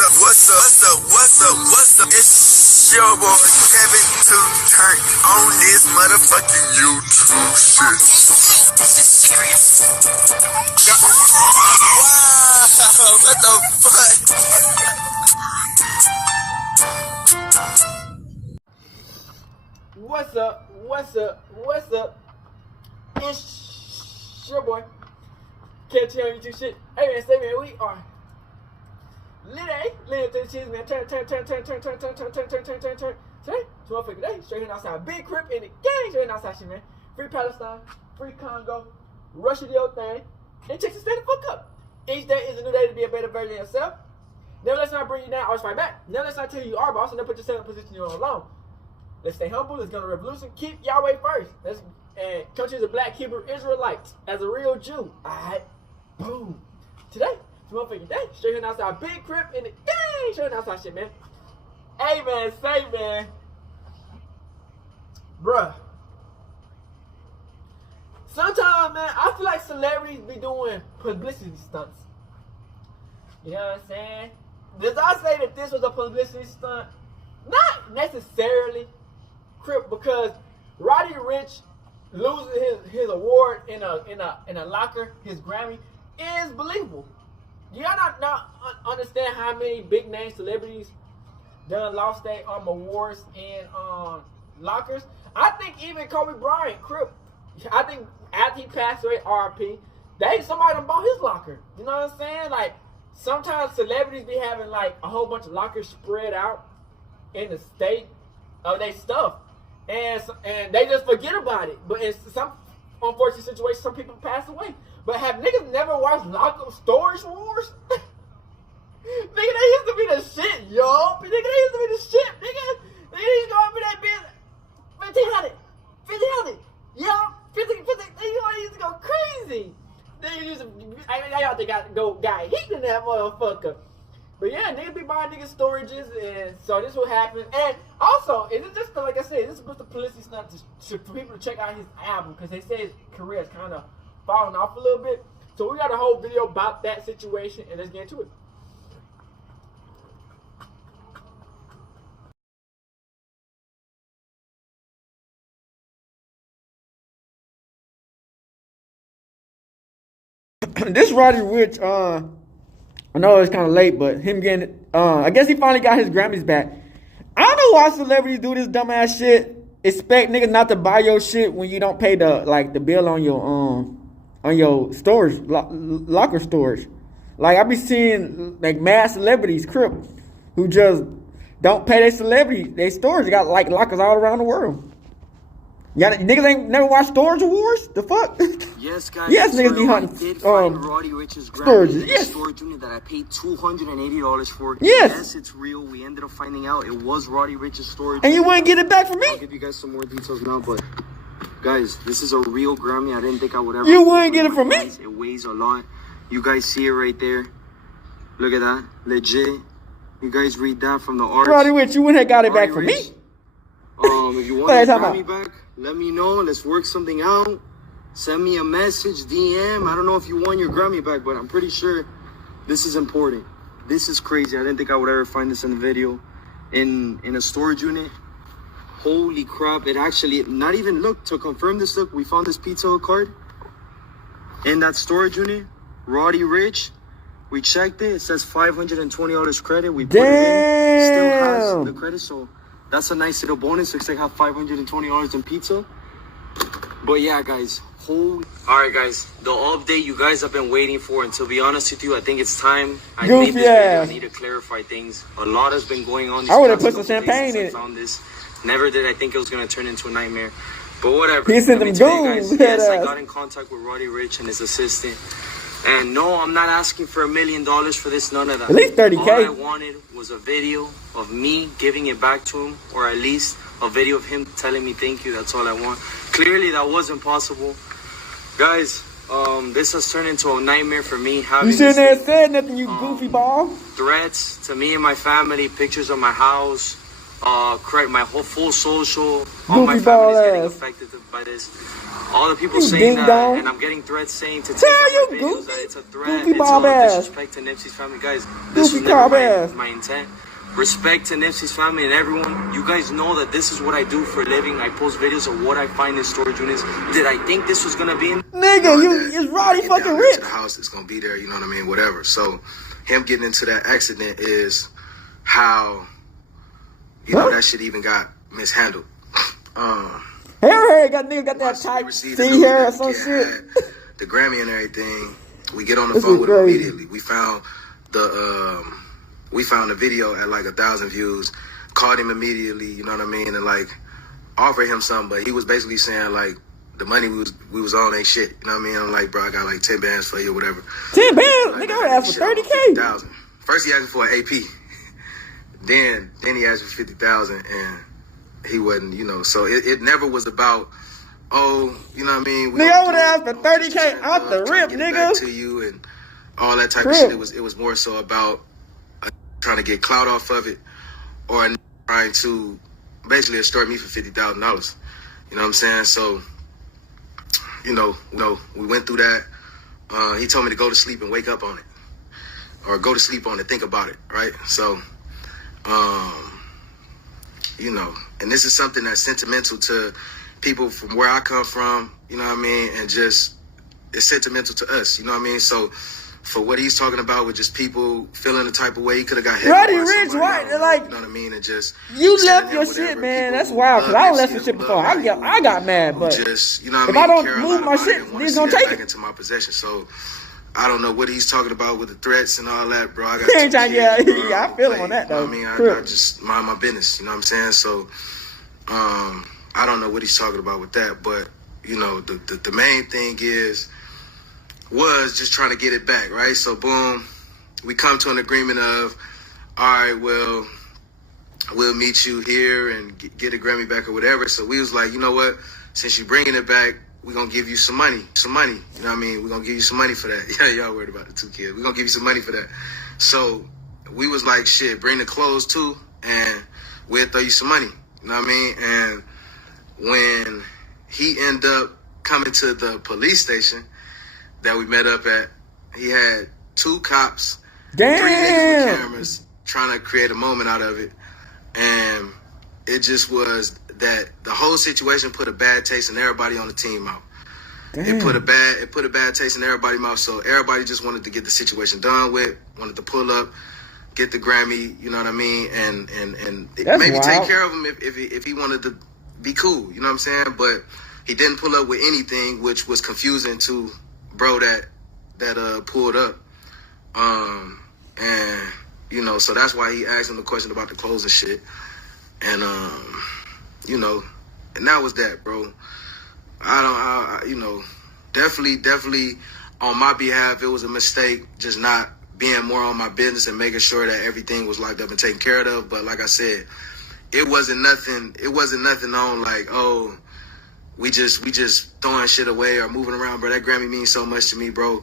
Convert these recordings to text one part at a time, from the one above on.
What's up? It's your boy Kevin to turn on this motherfucking YouTube shit. This is serious. Wow, what the fuck? What's up? It's your boy Kevin to turn on YouTube shit. Hey man, say man, we are lit to the cheese, man. Turn. So motherfucker, they straight here outside. Big crip in the gang, straight outside shit, man. Free Palestine, free Congo, Russia the old thing. And chicks to stay the fuck up. Each day is a new day to be a better version of yourself. Never let's not bring you down, always fight back. Never let's not tell you are, but also never put yourself in a position you're alone. Let's stay humble, let's go to revolution, keep Yahweh first. And countries of black Hebrew Israelites as a real Jew. Alright, boom. Today, motherfucking day, straight here outside, big crip in the gang, straight outside shit, man. Hey man, say man, bruh. Sometimes, man, I feel like celebrities be doing publicity stunts. You know what I'm saying? Did I say that this was a publicity stunt? Not necessarily, crip, because Roddy Ricch losing his award in a locker, his Grammy, is believable. Do y'all not understand how many big name celebrities done lost their awards in lockers? I think even Kobe Bryant, crip, I think after he passed away, RIP, somebody done bought his locker. You know what I'm saying? Like, sometimes celebrities be having like a whole bunch of lockers spread out in the state of their stuff, and they just forget about it. But in some unfortunate situations, some people pass away. But have niggas never watched Lock-Up Storage Wars? Nigga, they used to be the shit, yo. Nigga, they used to be the shit, nigga. Nigga, they used to go up in that bitch. 1500. Yo, 50. They used to go crazy. They used to, they got heat in that motherfucker. But yeah, niggas be buying niggas storages, and so this will happen. And also, is it just like I said, this is just a publicity stunt for people to check out his album, because they say his career is kind of falling off a little bit. So we got a whole video about that situation, and let's get into it. This Roddy Ricch, I know it's kind of late, but him getting, I guess he finally got his Grammys back. I don't know why celebrities do this dumbass shit. Expect niggas not to buy your shit when you don't pay the bill on your storage, locker storage. Like, I be seeing like mad celebrities, crip, who just don't pay their storage. They got like lockers all around the world. Yeah, niggas ain't never watched Storage Wars? The fuck? Yes, guys. Yes, niggas be hunting. I did find Roddy Ricch's storages. Yes. Storage unit that I paid $280 for. Yes. Yes, it's real. We ended up finding out it was Roddy Ricch's storage. And you wouldn't get it back from me? I'll give you guys some more details now, but guys, this is a real Grammy. I didn't think I would ever. You wouldn't get it from me? It weighs a lot. You guys see it right there. Look at that. Legit. You guys read that from the art. Roddy Ricch, you wouldn't have got it back from me? If you want your Grammy back, let me know. Let's work something out. Send me a message, DM. I don't know if you want your Grammy back, but I'm pretty sure this is important. This is crazy. I didn't think I would ever find this in a video. In a storage unit. Holy crap. It actually, not even, look, to confirm this, look, we found this Pizza Hut card in that storage unit. Roddy Ricch. We checked it. It says $520 credit. We put it in. Still has the credit, so that's a nice little bonus. Looks like I have $520 in pizza. But yeah, guys. Alright, guys. The update you guys have been waiting for. And to be honest with you, I think it's time. I made this video. I need to clarify things. A lot has been going on. I would have put some champagne in it. Found this. Never did I think it was going to turn into a nightmare. But whatever. He sent them goons. Yes, I got in contact with Roddy Ricch and his assistant. And no, I'm not asking for $1 million for this, none of that. At least 30K. All I wanted was a video of me giving it back to him, or at least a video of him telling me thank you. That's all I want. Clearly, that wasn't possible. Guys, this has turned into a nightmare for me. You shouldn't have said nothing, you goofy ball. Threats to me and my family, pictures of my house, my whole full social. All my family is getting affected by this. All the people You saying ding that, dong. and I'm getting threats saying to take Tell down you my videos, goofy- that it's a threat, goofy it's bomb a ass. disrespect to Nipsey's family. Guys, this Goofy was never bomb ass. my intent. Respect to Nipsey's family and everyone. You guys know that this is what I do for a living. I post videos of what I find in storage units. Did I think this was gonna be in? Nigga, it's Roddy fucking down there rich. to the house, it's gonna be there. You know what I mean? Whatever. So, him getting into that accident is how that shit even got mishandled. Hair got nigga got that Once we tight received C the news hair or that some kid shit. had the Grammy and everything, we get on the This phone is with him crazy. immediately. We found the video at like 1,000 views. Called him immediately, you know what I mean, and like offered him something, but he was basically saying like the money we was on ain't shit. You know what I mean? I'm like, bro, I got like 10 bands for you or whatever. 10 bands? Like, Nigga, I would ask for 30K. 50,000. First he asked me for an AP. then he asked for 50,000 and he wasn't, so it never was about, you know what I mean? Nigga, I would ask for 30K out the rip, Back nigga. to you and all that type of shit. It was more so about trying to get clout off of it or trying to basically extort me for $50,000. You know what I'm saying? So, we went through that. He told me to go to sleep and wake up on it, or go to sleep on it, think about it, right? So, and this is something that's sentimental to people from where I come from, you know what I mean? And just, it's sentimental to us, you know what I mean? So, for what he's talking about with just people feeling the type of way, he could have got hit. Roddy by Rich, somebody, right? I don't know, Like, you know what I mean? And just you saying left that your whatever, shit, man. people That's wild, because I love left Nipsey, some shit who before. love I Roddy, got mad, who but just, you know what if I I mean, don't care a move lot my about shit, it and wanna niggas see gonna that take back it. into my possession. So I don't know what he's talking about with the threats and all that, bro. I got He ain't trying to kids, get- bro. yeah, I feel him on that, You know though. what I mean? I True. just mind my business, you know what I'm saying? So I don't know what he's talking about with that, but the main thing was just trying to get it back, right? So boom, we come to an agreement of, all right, well, we'll meet you here and get a Grammy back or whatever. So we was like, you know what? Since you're bringing it back, we're going to give you some money. You know what I mean? We're going to give you some money for that. Yeah, y'all worried about the 2 kids. We're going to give you some money for that. So we was like, shit, bring the clothes too, and we'll throw you some money. You know what I mean? And when he ended up coming to the police station that we met up at, he had 2 cops, 3 niggas with damn. cameras trying to create a moment out of it. And it just was that the whole situation put a bad taste in everybody on the team mouth. It put a bad taste in everybody's mouth. So everybody just wanted to get the situation done with, wanted to pull up, get the Grammy, you know what I mean, and maybe wild. take care of him if he wanted to be cool, you know what I'm saying? But he didn't pull up with anything, which was confusing to bro that pulled up. And so that's why he asked him the question about the clothes and shit. And and that was that, bro. Definitely on my behalf, it was a mistake just not being more on my business and making sure that everything was locked up and taken care of. But like I said, it wasn't nothing on like, oh, we just throwing shit away or moving around, bro. That Grammy means so much to me, bro.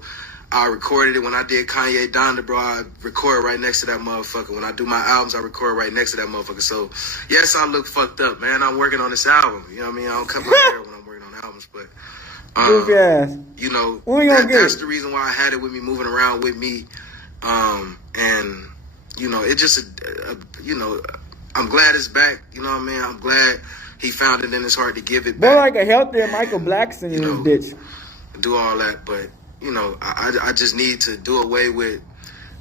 I recorded it when I did Kanye Donda, bro. I record right next to that motherfucker. When I do my albums, I record right next to that motherfucker. So, yes, I look fucked up, man. I'm working on this album. You know what I mean? I don't cut my hair when I'm working on albums, but Goofy ass. that's the reason why I had it with me, moving around with me. And it just, I'm glad it's back. You know what I mean? I'm glad he found it in his heart to give it back. More like a healthier Michael Blackson in this bitch. Do all that, but I just need to do away with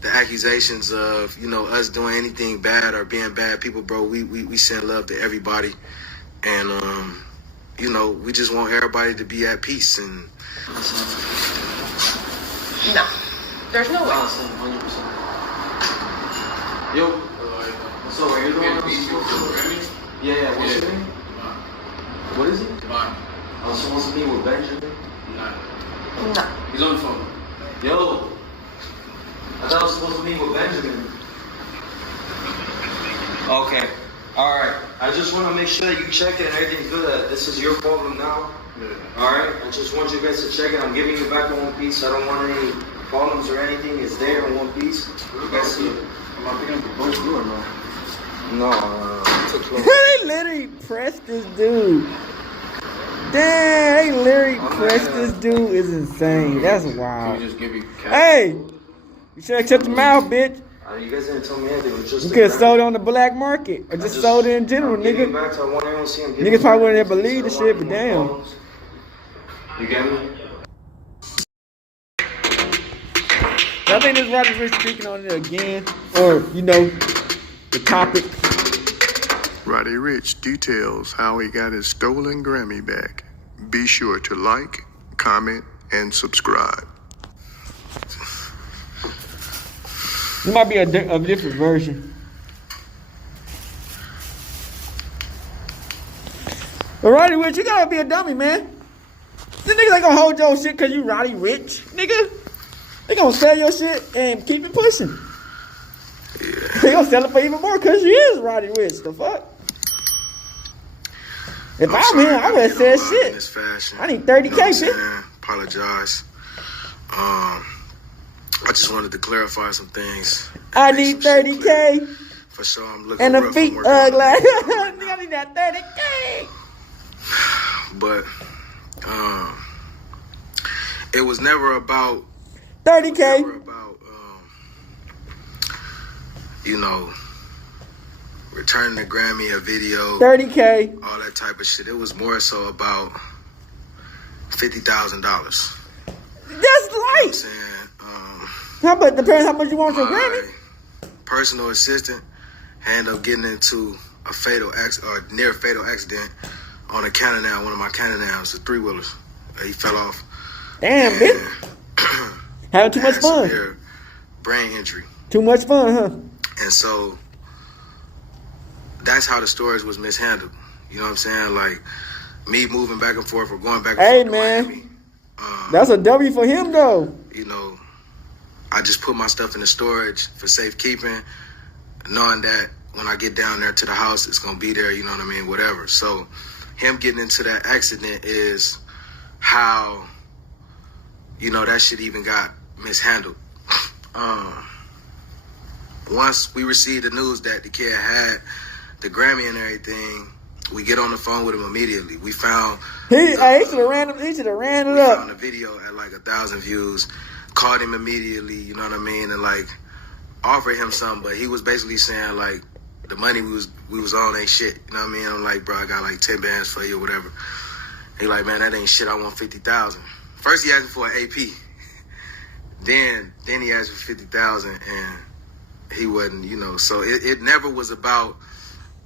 the accusations of us doing anything bad or being bad people, bro. We send love to everybody, and we just want everybody to be at peace. And no, there's no way. 100%. Yo, what's up? Are you doing Grammy? Yeah. What's your name? What is it? Bein. I was supposed to meet with Benjamin. No. He's on the phone. Yo, I thought I was supposed to meet with Benjamin. Okay, all right. I just want to make sure that you check it and everything's good. This is your problem now. Yeah. All right. I just want you guys to check it. I'm giving you back in one piece. I don't want any problems or anything. It's there in one piece. You guys see it? Am I picking up the post or no? No, too close. They literally pressed this dude. Damn, hey, Larry Crest, this dude is insane. That's Can wild. we just give you cash? Hey, you should have shut your mouth, bitch. You guys didn't tell me anything. It was just You a could have Grammy. sold it on the black market or just sold it in general, I'm giving nigga. back to one I don't see him giving Niggas probably back. wouldn't have believed the So I shit, want but more damn. phones. You get me? I think this Roddy Ricch speaking on it again, or you know, the topic. Roddy Ricch details how he got his stolen Grammy back. Be sure to like, comment, and subscribe. It might be a different version. But Roddy Ricch, you gotta be a dummy, man. These niggas ain't gonna hold your shit cause you Roddy Ricch, nigga. They gonna sell your shit and keep it pushing. Yeah. They gonna sell it for even more cause you is Roddy Ricch. The fuck? If I'm sorry, here, I would have said in shit. this fashion. I need 30K, You know what I'm bitch. saying? Apologize. I just wanted to clarify some things. I Make need some shit clear. 30K For sure, I'm looking and the rough. feet I'm working on ugly. it. Nigga, I need that 30K. But it was never about 30K. never about you know, returning the Grammy, a video, 30K. all that type of shit. It was more so about $50,000. That's I'm light. saying How about depends how much you want your Grammy? my personal assistant ended up getting into a fatal accident or near fatal accident on a Can-Am, one of my Can-Ams, the 3-wheelers. He fell off. Damn, and bitch. Having too much had fun. severe brain injury. Too much fun, huh? And so that's how the stories was mishandled. You know what I'm saying? Like me moving back and forth or going back and Hey, forth to man. Miami. That's a W for him, though. You know, I just put my stuff in the storage for safekeeping, knowing that when I get down there to the house, it's going to be there, you know what I mean, whatever. So him getting into that accident is how, you know, that shit even got mishandled. Once we received the news that the kid had the Grammy and everything, we get on the phone with him immediately. We found He should have ran it we up. found a video at like 1,000 views, called him immediately, you know what I mean, and like offered him something, but he was basically saying like the money we was on ain't shit, you know what I mean? I'm like, bro, I got like 10 bands for you or whatever. He like, man, that ain't shit. I want 50,000. First he asked me for an AP, then he asked for 50,000, and he wasn't, you know. So it never was about,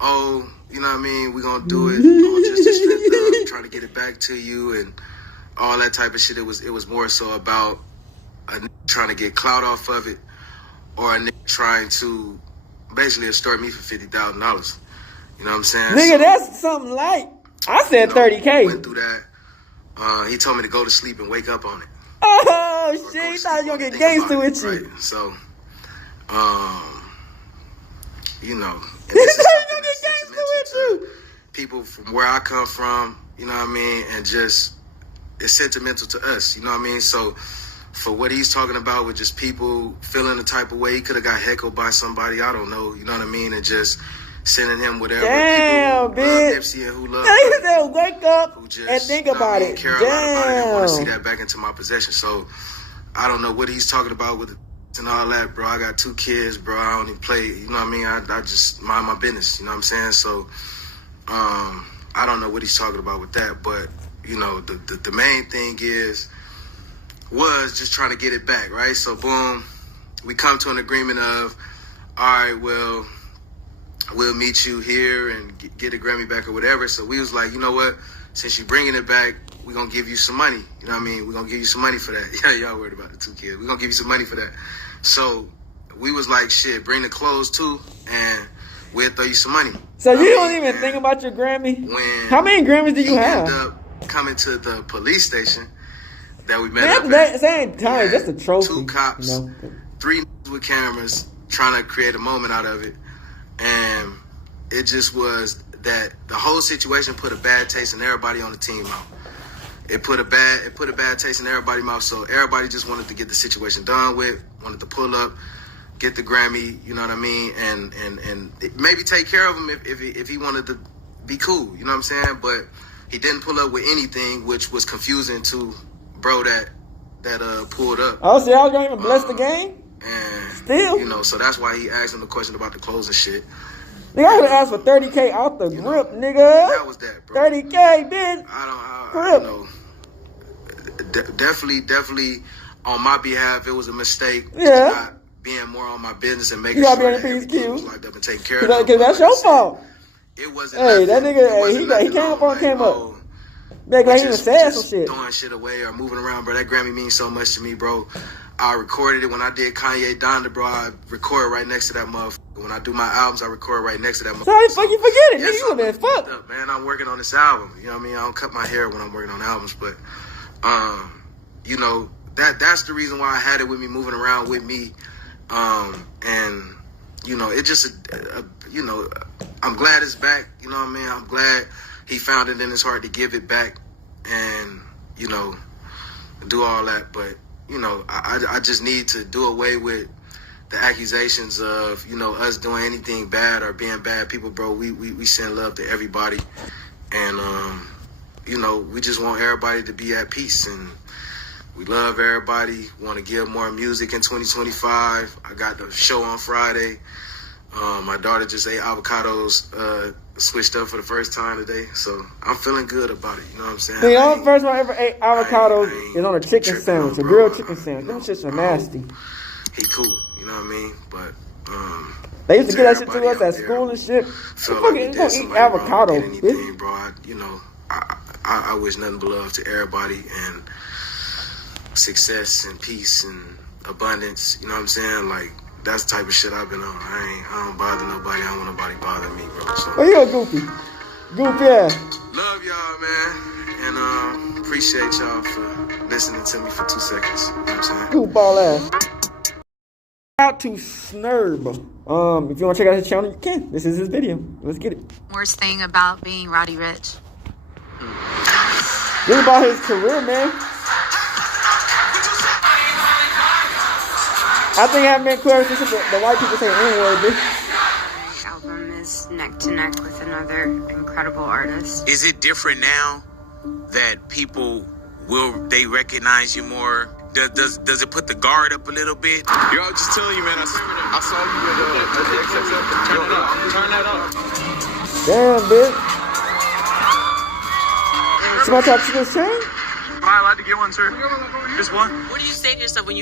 oh, you know what I mean, we gonna do it on just the strength of trying to get it back to you and all that type of shit. It was more so about a nigga trying to get clout off of it, or a nigga trying to basically extort me for $50,000. You know what I'm saying? Nigga, So, that's something light. I said you know, 30K. Went through that. He told me to go to sleep and wake up on it. Oh, Or shit. go He to thought sleep you on gonna it, get think gangster about with it, you. right? So, you know. And He this is thought he something gonna that's get gangster sentimental with to you. people from where I come from, you know what I mean? And just, it's sentimental to us, you know what I mean? So, for what he's talking about with just people feeling the type of way, he could have got heckled by somebody, I don't know, you know what I mean? And just sending him whatever. Damn, people who love bitch. Nipsey and who love He said, wake up who just, and think you know what I about mean, it. care a lot about it and want to see Damn. that back into my possession. So I don't know what he's talking about with it and all that, bro. I got 2 kids, bro. I don't even play, you know what I mean? I just mind my business, you know what I'm saying? So I don't know what he's talking about with that, but you know, the main thing was just trying to get it back, right? So boom, we come to an agreement of, all right, well, we'll meet you here and get a Grammy back or whatever. So we was like, you know what? Since you're bringing it back, we're going to give you some money. You know what I mean? We're going to give you some money for that. Yeah, y'all worried about the 2 kids. We're going to give you some money for that. So we was like, shit, bring the clothes too, and we'll throw you some money. So you don't even think about your Grammy? When How many Grammys do you he have? ended up coming to the police station that we met Man, up at the at. same time, Yeah, just a trophy. 2 cops, You know? 3 with cameras trying to create a moment out of it. And it just was that the whole situation put a bad taste in everybody on the team mouth. It put a bad taste in everybody's mouth. So everybody just wanted to get the situation done with, wanted to pull up, get the Grammy, you know what I mean, and maybe take care of him if he wanted to be cool, you know what I'm saying? But He didn't pull up with anything, which was confusing to bro that pulled up. Oh, so y'all gonna even bless the game? And Still, you know, so that's why he asked him the question about the clothes and shit. nigga, I would ask for 30K off the grip, nigga. That was that, bro. 30K, bitch. You know, definitely on my behalf, it was a mistake. Yeah. Not being more on my business and making You gotta sure be that on your P's everything was Q's. locked up and taken care of. Cause that's your fault. It wasn't. Hey, that nothing. nigga, It wasn't he came up on oh, Back like he even just said some shit. throwing shit away or moving around, bro. That Grammy means so much to me, bro. I recorded it when I did Kanye Donda, bro. I record right next to that motherfucker. When I do my albums, I record right next to that motherfucker. So how the fuck you forget it, Yes, nigga? You would've been fucked. up, man. I'm working on this album. You know what I mean? I don't cut my hair when I'm working on albums, but you know, that's the reason why I had it with me, moving around with me. And you know, it just you know, I'm glad it's back. You know what I mean? I'm glad he found it in his heart to give it back and, you know, do all that. But, you know, I just need to do away with the accusations of, you know, us doing anything bad or being bad people, bro. We send love to everybody. And, you know, we just want everybody to be at peace. And we love everybody. Want to give more music in 2025. I got the show on Friday. My daughter just ate avocados, switched up for the first time today, so I'm feeling good about it. You know what I'm saying? The only first one I ever ate avocados is on a chicken sandwich, a grilled chicken sandwich. Them shits are nasty. He cool, you know what I mean? But they used to get that shit to us at school and shit. Feel Fuck like it, we don't did eat somebody wrong avocado, or did anything, bitch. bro. You know, I wish nothing but love to everybody and success and peace and abundance. You know what I'm saying? Like, that's the type of shit I've been on. I don't bother nobody. I don't want nobody bothering me, bro. So. Well, you a goofy. Goofy ass. Love y'all, man. And appreciate y'all for listening to me for 2 seconds. You know what I'm saying? Goofball ass. Out to Snurb. If you want to check out his channel, you can. This is his video. Let's get it. Worst thing about being Roddy Rich. This is about his career, man. I think I haven't been clear since the white people say N-word, bitch. The album is neck to neck with another incredible artist. Is it different now that people they recognize you more? Does it put the guard up a little bit? Yo, I'm just telling you, man. I saw you with Turn that up. Damn, bitch. Somebody try to see this chain? Am I allowed to get one, sir? Just one? What do you say to yourself when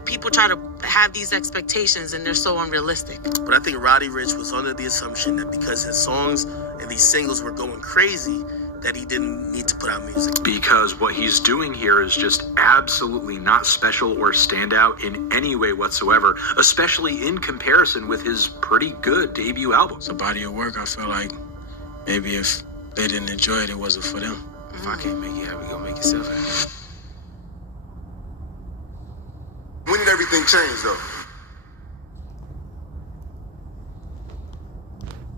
people try to have these expectations and they're so unrealistic? But I think Roddy Ricch was under the assumption that because his songs and these singles were going crazy, that he didn't need to put out music. Because what he's doing here is just absolutely not special or stand out in any way whatsoever, especially in comparison with his pretty good debut album. It's a body of work. I feel like maybe if they didn't enjoy it, it wasn't for them. If I can't make you happy, go make yourself happy. When did everything change, though?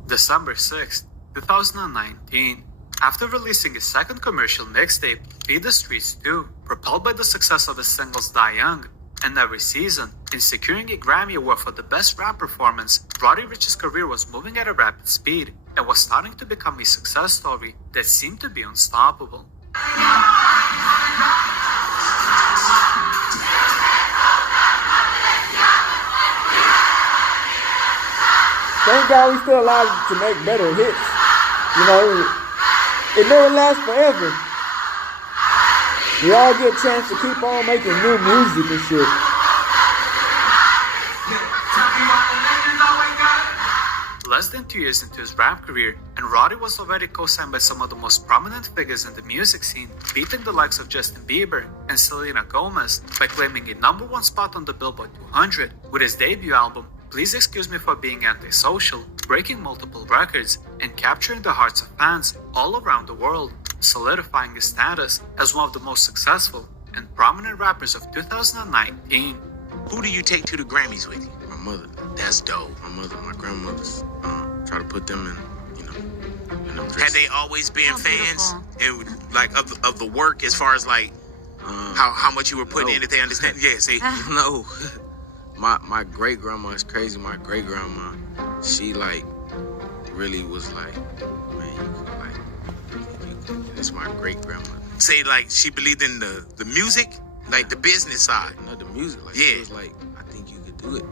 December 6th, 2019. After releasing his second commercial mixtape, Feed the Streets 2, propelled by the success of his singles Die Young and Every Season, in securing a Grammy Award for the Best Rap Performance, Roddy Ricch's career was moving at a rapid speed and was starting to become a success story that seemed to be unstoppable. Thank God we still allowed to make better hits. You know, it never lasts forever. We all get a chance to keep on making new music and shit. Less than 2 years into his rap career, and Roddy was already co-signed by some of the most prominent figures in the music scene, beating the likes of Justin Bieber and Selena Gomez by claiming a #1 spot on the Billboard 200 with his debut album, Please Excuse Me for Being Antisocial, breaking multiple records and capturing the hearts of fans all around the world, solidifying his status as one of the most successful and prominent rappers of 2019. Who do you take to the Grammys with you? My mother. That's dope. My mother, my grandmother's. Try to put them in, you know, in them dresses. Had they always been fans? Like of the work as far as like how much you were putting in if they understand? Yeah, see. No. My great grandma is crazy. My great grandma, she like really was like, man, you That's my great grandmother. Say like she believed in the music, like the business side. Not the music. Like, Yeah. It was like, I think you could do it.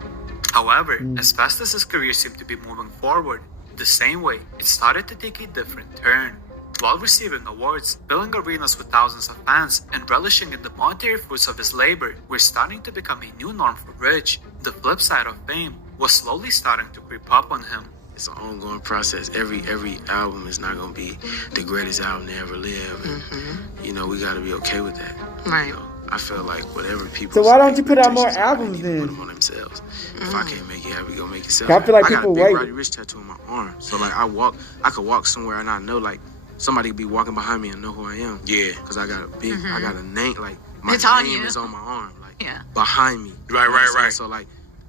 However, as fast as his career seemed to be moving forward, the same way, it started to take a different turn. While receiving awards, filling arenas with thousands of fans, and relishing in the monetary fruits of his labor were starting to become a new norm for Rich, the flip side of fame was slowly starting to creep up on him. It's an ongoing process. Every album is not gonna be the greatest album to ever live. And, you know, we gotta be okay with that. Right. You know, I feel like whatever people. So why don't you put out more expectations are, they need to albums put them on themselves. If I can't make it happy, go make it self. I feel like got people a big wait. Roddy Rich tattoo on my arm. So like I could walk somewhere and I know like somebody could be walking behind me and know who I am. Yeah. Cause I got a big, I got a name, like my It's on name you. is on my arm, like Yeah. behind me. Right, You know what I'm saying? right. So like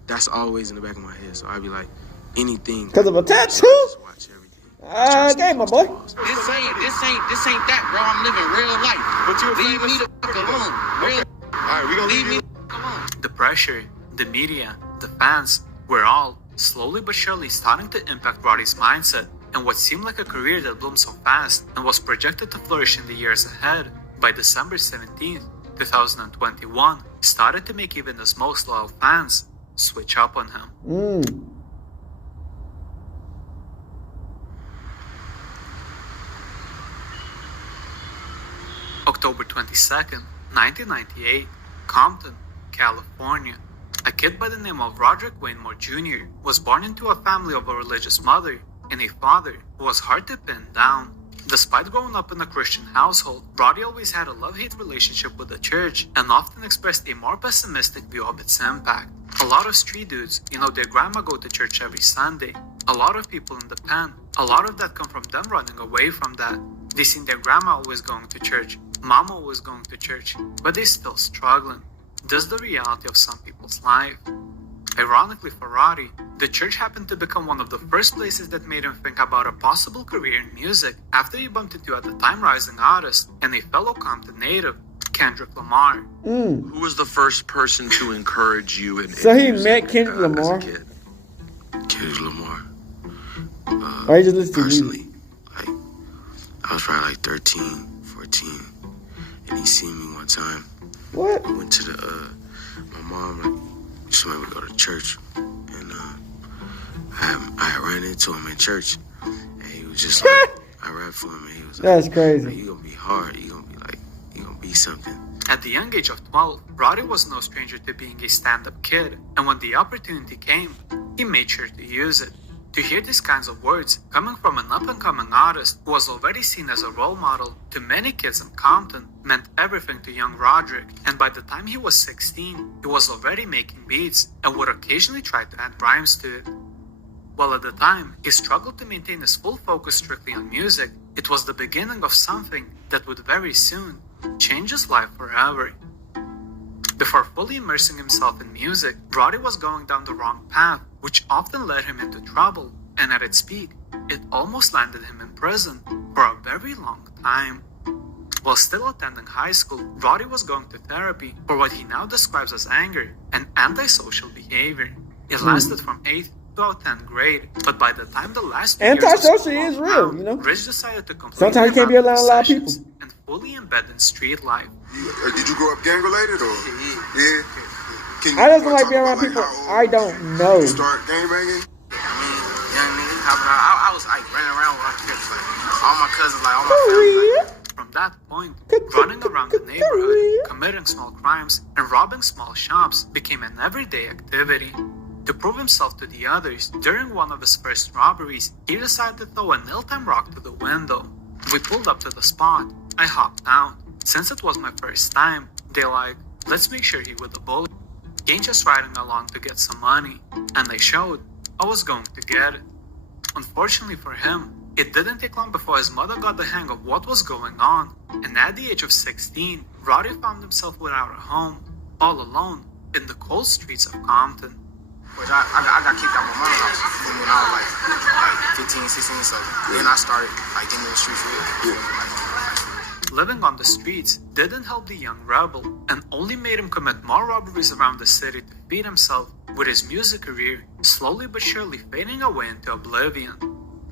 that's always in the back of my head. So I'd be like anything. Because of a tattoo? Just watch everything. Okay, my boy. This ain't that, bro. I'm living real life. But you Leave me the fuck alone. Real. Alright, we gonna Leave leave me you. the fuck alone. The pressure, the media, the fans were all, slowly but surely, starting to impact Roddy's mindset, and what seemed like a career that bloomed so fast and was projected to flourish in the years ahead, by December 17th, 2021, started to make even his most loyal fans switch up on him. October 22nd, 1998, Compton, California. A kid by the name of Roderick Waymore Jr. was born into a family of a religious mother and a father who was hard to pin down. Despite growing up in a Christian household, Roddy always had a love-hate relationship with the church and often expressed a more pessimistic view of its impact. A lot of street dudes, their grandma go to church every Sunday. A lot of people in the pen, a lot of that come from them running away from that. They seen their grandma always going to church, mama always going to church, but they still struggling. This is the reality of some people's life. Ironically for Roddy, the church happened to become one of the first places that made him think about a possible career in music after he bumped into at the time rising artist and a fellow Compton native, Kendrick Lamar. Who was the first person to encourage you in So he music, met Kendrick Lamar? as a kid? Kendrick Lamar. Or he just listened to Personally, like I was probably like 13, 14, and he seen me one time. What? I went to my mom like she made me go to church, and I ran into him in church, and he was just like, I rapped for him, and he was like, That's crazy. "Man, you gonna be hard, you gonna be something." At the young age of 12, Roddy was no stranger to being a stand-up kid, and when the opportunity came, he made sure to use it. To hear these kinds of words coming from an up-and-coming artist who was already seen as a role model to many kids in Compton meant everything to young Roderick, and by the time he was 16, he was already making beats and would occasionally try to add rhymes to it. While at the time, he struggled to maintain his full focus strictly on music, it was the beginning of something that would very soon change his life forever. Before fully immersing himself in music, Roddy was going down the wrong path, which often led him into trouble, and at its peak, it almost landed him in prison for a very long time. While still attending high school, Roddy was going to therapy for what he now describes as anger and antisocial behavior. It lasted from 8th to 10th grade, but by the time the last few years Antisocial is real, Rich decided to completely Sometimes you can't be around a lot of people. and fully embed in street life. Did you grow up gang related or? Yeah. Can I just wanna like talk being around about, people how I don't know. you start gang banging? Young nigga, I was like running around with my kids, like all my cousins, like all my family. From that point, running around the neighborhood, committing small crimes, and robbing small shops became an everyday activity. To prove himself to the others, during one of his first robberies, he decided to throw an ill-timed rock to the window. We pulled up to the spot. I hopped out. Since it was my first time, they like, let's make sure he with a bullet. He ain't just riding along to get some money. And they showed I was going to get it. Unfortunately for him, it didn't take long before his mother got the hang of what was going on. And at the age of 16, Roddy found himself without a home, all alone, in the cold streets of Compton. Which I got kicked out of my mom's house when I was like 15, 16, so then I started like getting in the streets with it. Living on the streets didn't help the young rebel and only made him commit more robberies around the city to feed himself, with his music career slowly but surely fading away into oblivion.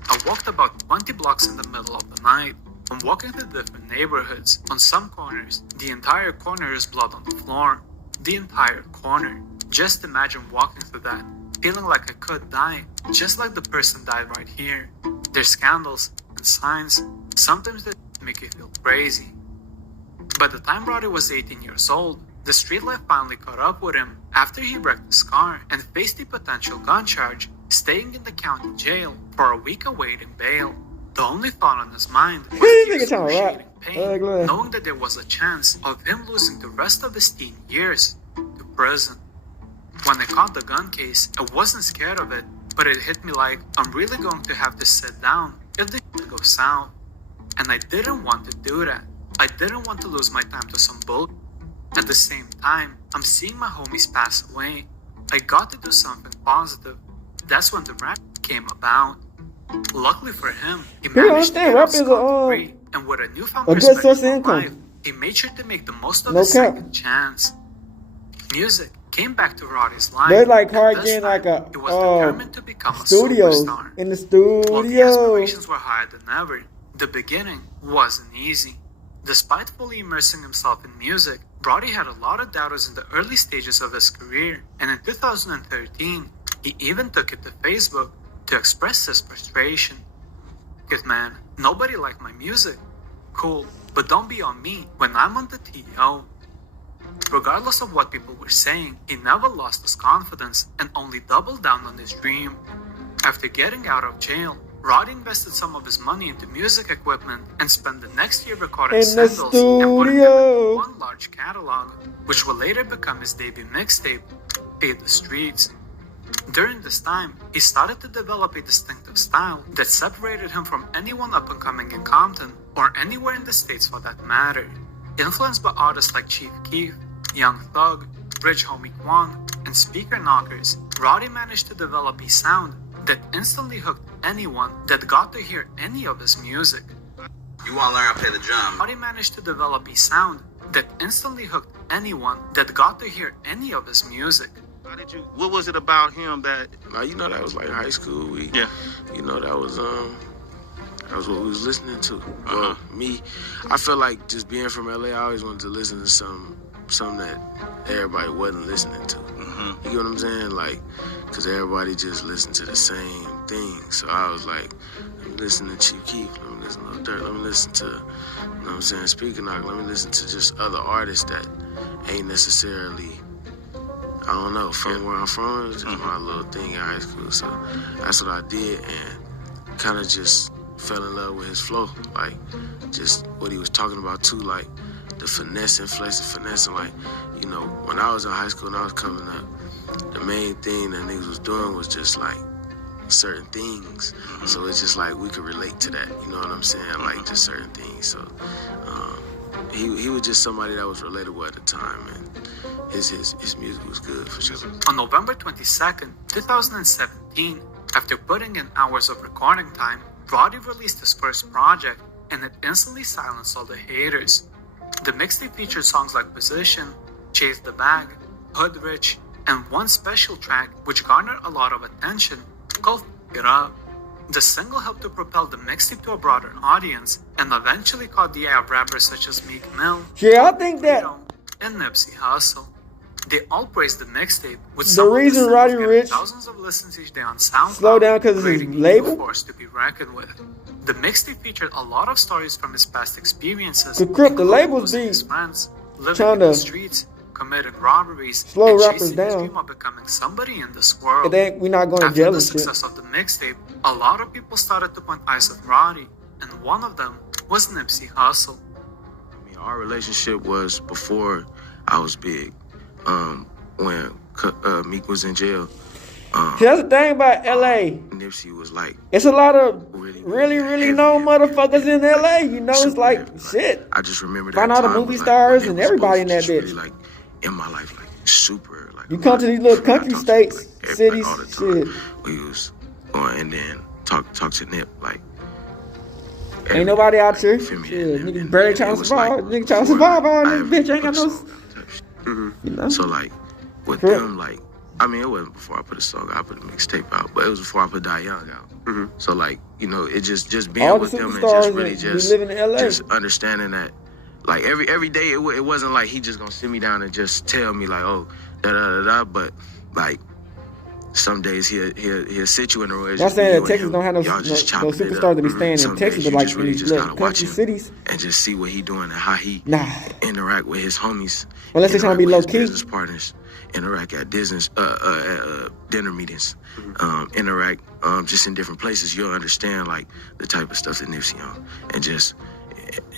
I walked about 20 blocks in the middle of the night, I'm walking through different neighborhoods. On some corners, the entire corner is blood on the floor. The entire corner. Just imagine walking through that, feeling like I could die, just like the person died right here. There's scandals and signs. Sometimes they make you feel crazy. By the time Roddy was 18 years old, the street life finally caught up with him after he wrecked his car and faced a potential gun charge, staying in the county jail for a week awaiting bail. The only thought on his mind was the excruciating pain, knowing that there was a chance of him losing the rest of his teen years to prison. When I caught the gun case, I wasn't scared of it, but it hit me like I'm really going to have to sit down if the shit goes south. And I didn't want to do that. I didn't want to lose my time to some bull. At the same time, I'm seeing my homies pass away. I got to do something positive. That's when the rap came about. Luckily for him, he managed to get out scot-free, and with a newfound perspective on life, he made sure to make the most of his second chance. Music came back to Roddy's life. They're like hard getting like a studio in the studio. While the aspirations were higher than ever, the beginning wasn't easy. Despite fully immersing himself in music, Roddy had a lot of doubters in the early stages of his career, and in 2013, he even took it to Facebook to express his frustration. Good man, nobody liked my music. Cool, but don't be on me when I'm on the TO. Regardless of what people were saying, he never lost his confidence and only doubled down on his dream. After getting out of jail, Roddy invested some of his money into music equipment and spent the next year recording singles and putting them into one large catalog, which would later become his debut mixtape, Fade the Streets. During this time, he started to develop a distinctive style that separated him from anyone up and coming in Compton, or anywhere in the States for that matter. Influenced by artists like Chief Keef, Young Thug, Rich Homie Quan, and Speaker Knockers, Roddy managed to develop a sound that instantly hooked anyone that got to hear any of his music. You want to learn how to play the drum? Roddy managed to develop a sound that instantly hooked anyone that got to hear any of his music. What was it about him that? You know, that was like high school. You know, that was what we was listening to. Well, me, I feel like just being from LA, I always wanted to listen to something that everybody wasn't listening to. You get what I'm saying? Like, because everybody just listened to the same thing. So I was like, let me listen to Chief Keef, let me listen to Lil Durk, let me listen to, you know what I'm saying, Speaker Knock, let me listen to just other artists that ain't necessarily, I don't know, from where I'm from. It was just my little thing in high school. So that's what I did, and kind of just fell in love with his flow. Like, just what he was talking about too, like the finessing, like, you know, when I was in high school and I was coming up, the main thing that niggas was doing was just like certain things. So it's just like we could relate to that, you know what I'm saying? Like just certain things. So he was just somebody that was relatable at the time, and his music was good for sure. On November 22nd, 2017, after putting in hours of recording time, Roddy released his first project, and it instantly silenced all the haters. The mixtape featured songs like Position, Chase the Bag, Hood Rich, and one special track which garnered a lot of attention, called F It Up. The single helped to propel the mixtape to a broader audience and eventually caught the eye of rappers such as Meek Mill, Yeah, I think that and Nipsey Hussle. They all praised the mixtape, with the some reason of the Roddy getting Rich thousands of listens each day on SoundCloud, slow down because of his creating a label. new force to be reckoned with. The mixtape featured a lot of stories from his past experiences, The Crip, the including labels losing be his friends, living trying in the to streets, committing robberies, slow and rappers chasing his down. dream of becoming somebody in this world. And then we not going to After jail the and shit. success of the mixtape, a lot of people started to point eyes at Roddy, and one of them was Nipsey Hussle. I mean, our relationship was before I was big. When Meek was in jail. See, that's the thing about LA. Nipsey was like, It's a lot of really known motherfuckers in LA. You know, it's like shit. I just remember that Find all the time movie was like stars when and it was everybody in that supposed to bitch. just really, like, in my life, like super, like You come to these little country states, cities, all the time. shit. We was going and then talk to Nip, like. Ain't nobody out here. Shit, niggas barely trying to survive. Niggas trying to survive on this bitch. Ain't got no. You know? So like with them, like I mean, it wasn't before I put a song out. I put a mixtape out, but it was before I put Die Young out. Mm-hmm. So like, you know, it just being All with the them and superstars just really that live in LA. just understanding that, like every day it wasn't like he just gonna sit me down and just tell me like, oh, da da da da. But like some days he'll sit you in the room. Y'all saying that Texas don't have no superstars to be staying in Texas, but like in really these just little gotta watch country him cities. and just see what he doing and how he interact with his homies. Unless they're trying to be interact with low his key. business partners, interact at dinner meetings, interact just in different places. You'll understand like the type of stuff that Nipsey on, and just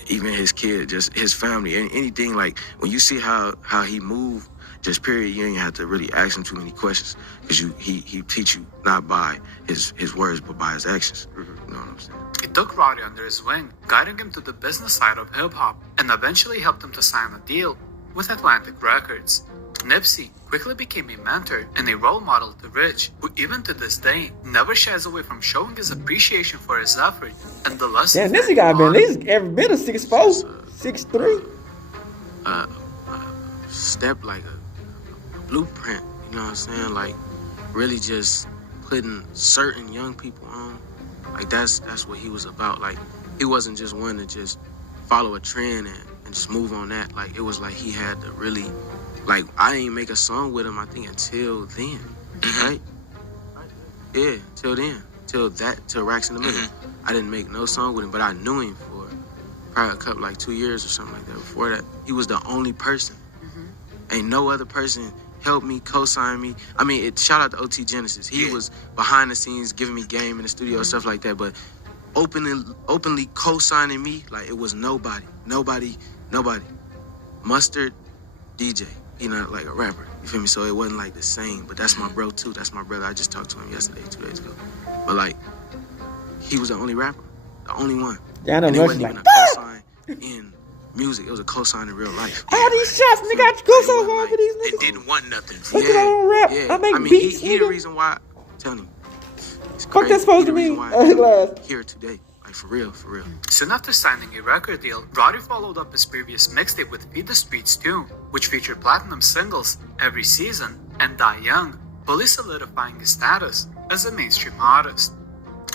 even his kid, just his family, anything like when you see how he move. Just period, you ain't have to really ask him too many questions because he teach you not by his words but by his actions. You know what I'm saying? He took Roddy under his wing, guiding him to the business side of hip-hop, and eventually helped him to sign a deal with Atlantic Records. Nipsey quickly became a mentor and a role model to Rich, who even to this day never shies away from showing his appreciation for his effort and the lessons. Damn, this guy been at least every bit of 6'4", 6'3". Step like a blueprint, you know what I'm saying? Like really just putting certain young people on. Like that's what he was about. Like he wasn't just one to just follow a trend and just move on that. Like it was like he had to really, like I didn't make a song with him I think until then, right? Yeah, till then, till Racks in the Middle. I didn't make no song with him, but I knew him for probably a couple, like 2 years or something like that. Before that, he was the only person. Ain't no other person helped me, co-sign me. I mean, shout out to OT Genesis. He was behind the scenes giving me game in the studio and stuff like that, but openly co-signing me, like it was nobody. Mustard, DJ, you know, like a rapper. You feel me? So it wasn't like the same, but that's my bro too. That's my brother. I just talked to him yesterday, 2 days ago. But like, he was the only rapper, the only one. Yeah, I know. And it wasn't even a co-sign in music. It was a co-sign in real life. All these shots, nigga, got you go so hard for these niggas. They didn't want nothing. Look at I don't rap. I make beats. He the reason why. I'm telling you. Fuck that's supposed to mean? Here today. Like for real. Soon after signing a record deal, Roddy followed up his previous mixtape with Feed the Streets 2, which featured platinum singles Every Season and Die Young, fully solidifying his status as a mainstream artist.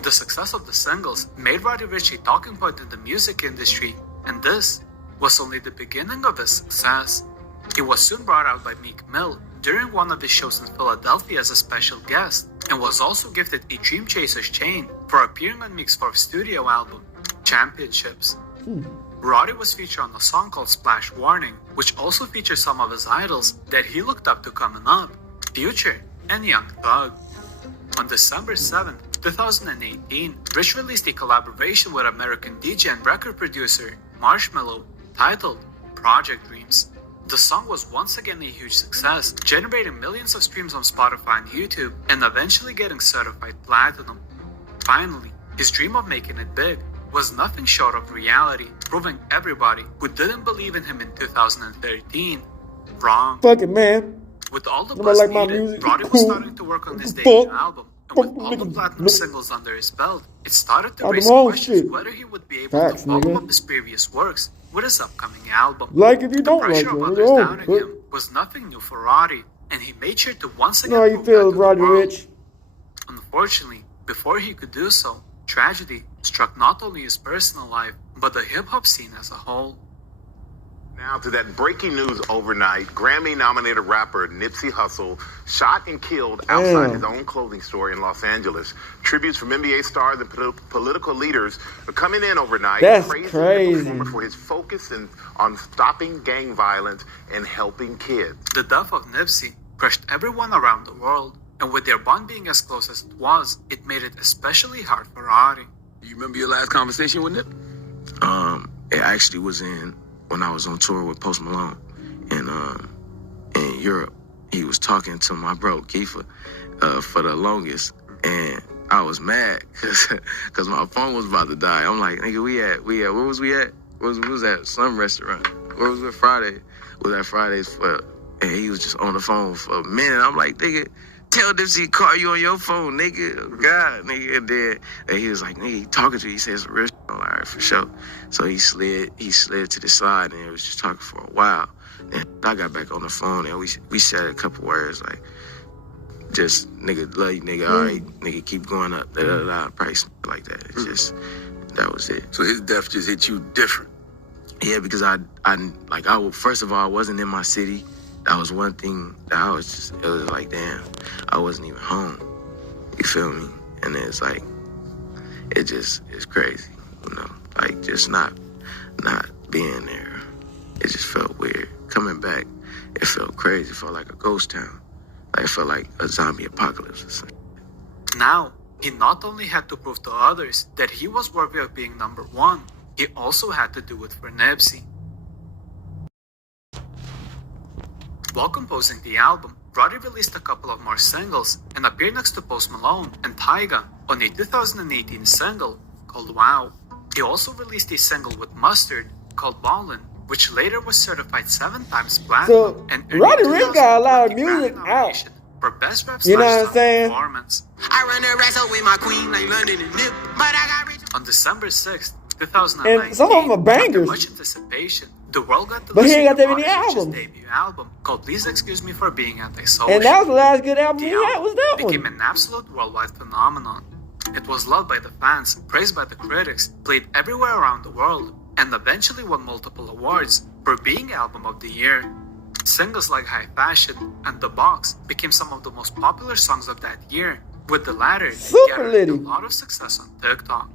The success of the singles made Roddy Ricch a talking point in the music industry, and this was only the beginning of his success. He was soon brought out by Meek Mill during one of his shows in Philadelphia as a special guest, and was also gifted a Dream Chasers chain for appearing on Meek's fourth studio album, Championships. Roddy was featured on a song called Splash Warning, which also features some of his idols that he looked up to coming up, Future and Young Thug. On December 7, 2018, Rich released a collaboration with American DJ and record producer Marshmello titled Project Dreams. The song was once again a huge success, generating millions of streams on Spotify and YouTube, and eventually getting certified platinum. Finally, his dream of making it big was nothing short of reality, proving everybody who didn't believe in him in 2013 wrong. Fuck it, man. With all the Nobody buzz like my needed, music. Roddy was starting to work on his debut album, and with all the platinum singles under his belt, it started to raise questions whether he would be able to follow up his previous works with his upcoming album. Like if you don't the like pressure it, of others doubting him was nothing new for Roddy, and he made sure to once again know how you prove feel, that to Roddy the world. Ricch. Unfortunately, before he could do so, tragedy struck not only his personal life, but the hip-hop scene as a whole. Now to that breaking news overnight. Grammy-nominated rapper Nipsey Hussle shot and killed outside his own clothing store in Los Angeles. Tributes from NBA stars and political leaders are coming in overnight. That's praising crazy. the performer for his focus on stopping gang violence and helping kids. The death of Nipsey crushed everyone around the world, and with their bond being as close as it was, it made it especially hard for Roddy. You remember your last conversation with Nip? It actually was when I was on tour with Post Malone in Europe. He was talking to my bro Kiefer for the longest, and I was mad because my phone was about to die. I'm like, nigga, we at where was we at? We was at some restaurant. Where was it? Friday? Was at Fridays and he was just on the phone for a minute. I'm like, nigga, tell Nipsey to call you on your phone, nigga. Oh, God, nigga. And he was like, nigga, he talking to you. He says, real shit. I'm like, all right, for sure. So he slid to the side, and he was just talking for a while. And I got back on the phone, and we said a couple words, like, just nigga love you, nigga. All right, nigga keep going up, price like that. It's just that was it. So his death just hit you different. Yeah, because first of all, I wasn't in my city. That was one thing that it was like, damn, I wasn't even home. You feel me? And then it's like, it's crazy, you know, like just not being there. It just felt weird. Coming back, it felt crazy. It felt like a ghost town. Like it felt like a zombie apocalypse or something. Now, he not only had to prove to others that he was worthy of being number one, he also had to do it for Nipsey. While composing the album, Roddy released a couple of more singles and appeared next to Post Malone and Tyga on a 2018 single called Wow. He also released a single with Mustard called Ballin', which later was certified 7 times platinum and earned Roddy Ricch got a lot of music out. For best rap you know what I'm saying? Performance. I run the rest up with my queen like London and Nip, but I got rich. On December 6th, 2019, and some of them are bangers. After much anticipation, the world got to but he ain't got that many Roddy Ricch's albums. debut album called Please Excuse Me for Being Antisocial. And that was the last good album he had, was that became one. an absolute worldwide phenomenon. It was loved by the fans, praised by the critics, played everywhere around the world, and eventually won multiple awards for being Album of the Year. Singles like High Fashion and The Box became some of the most popular songs of that year, with the latter gathering a lot of success on TikTok.